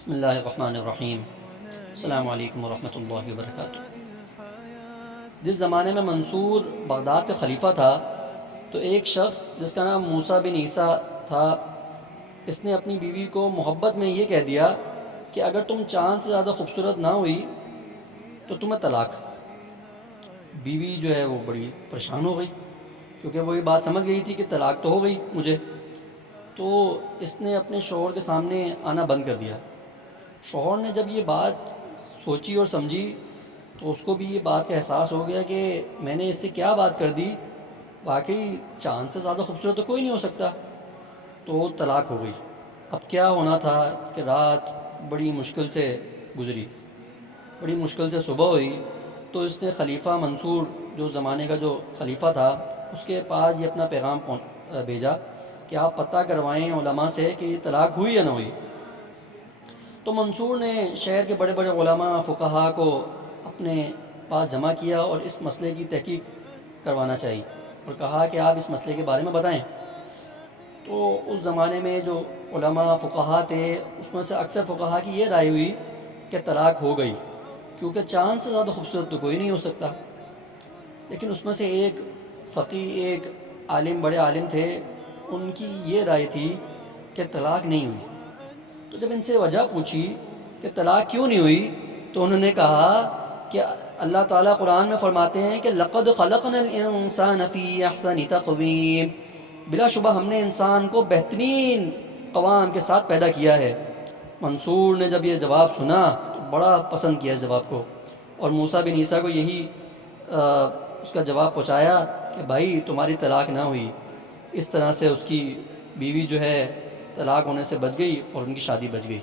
بسم اللہ الرحمن الرحیم۔ السلام علیکم ورحمۃ اللہ وبرکاتہ۔ جس زمانے میں منصور بغداد کا خلیفہ تھا تو ایک شخص جس کا نام موسیٰ بن عیسیٰ تھا، اس نے اپنی بیوی کو محبت میں یہ کہہ دیا کہ اگر تم چاند سے زیادہ خوبصورت نہ ہوئی تو تمہیں طلاق۔ بیوی جو ہے وہ بڑی پریشان ہو گئی، کیونکہ وہ یہ بات سمجھ گئی تھی کہ طلاق تو ہو گئی مجھے۔ تو اس نے اپنے شوہر کے سامنے آنا بند کر دیا۔ شوہر نے جب یہ بات سوچی اور سمجھی تو اس کو بھی یہ بات کا احساس ہو گیا کہ میں نے اس سے کیا بات کر دی، واقعی چاند سے زیادہ خوبصورت تو کوئی نہیں ہو سکتا۔ تو طلاق ہو گئی۔ اب کیا ہونا تھا کہ رات بڑی مشکل سے گزری، بڑی مشکل سے صبح ہوئی تو اس نے خلیفہ منصور جو زمانے کا جو خلیفہ تھا اس کے پاس یہ اپنا پیغام بھیجا کہ آپ پتہ کروائیں علماء سے کہ یہ طلاق ہوئی یا نہ ہوئی۔ تو منصور نے شہر کے بڑے بڑے علماء فقہاء کو اپنے پاس جمع کیا اور اس مسئلے کی تحقیق کروانا چاہیے اور کہا کہ آپ اس مسئلے کے بارے میں بتائیں۔ تو اس زمانے میں جو علماء فقہاء تھے اس میں سے اکثر فقہاء کی یہ رائے ہوئی کہ طلاق ہو گئی، کیونکہ چاند سے زیادہ خوبصورت تو کوئی نہیں ہو سکتا۔ لیکن اس میں سے ایک فقیہ، ایک عالم، بڑے عالم تھے، ان کی یہ رائے تھی کہ طلاق نہیں ہوئی۔ تو جب ان سے وجہ پوچھی کہ طلاق کیوں نہیں ہوئی تو انہوں نے کہا کہ اللہ تعالیٰ قرآن میں فرماتے ہیں کہ لَقَدْ خَلَقْنَا الْإِنسَانَ فِي أَحْسَنِ تَقْوِيمٍ، بلا شبہ ہم نے انسان کو بہترین قوام کے ساتھ پیدا کیا ہے۔ منصور نے جب یہ جواب سنا تو بڑا پسند کیا اس جواب کو، اور موسیٰ بن عیسیٰ کو یہی اس کا جواب پہنچایا کہ بھائی تمہاری طلاق نہ ہوئی۔ اس طرح سے اس کی بیوی جو ہے طلاق ہونے سے بچ گئی اور ان کی شادی بچ گئی۔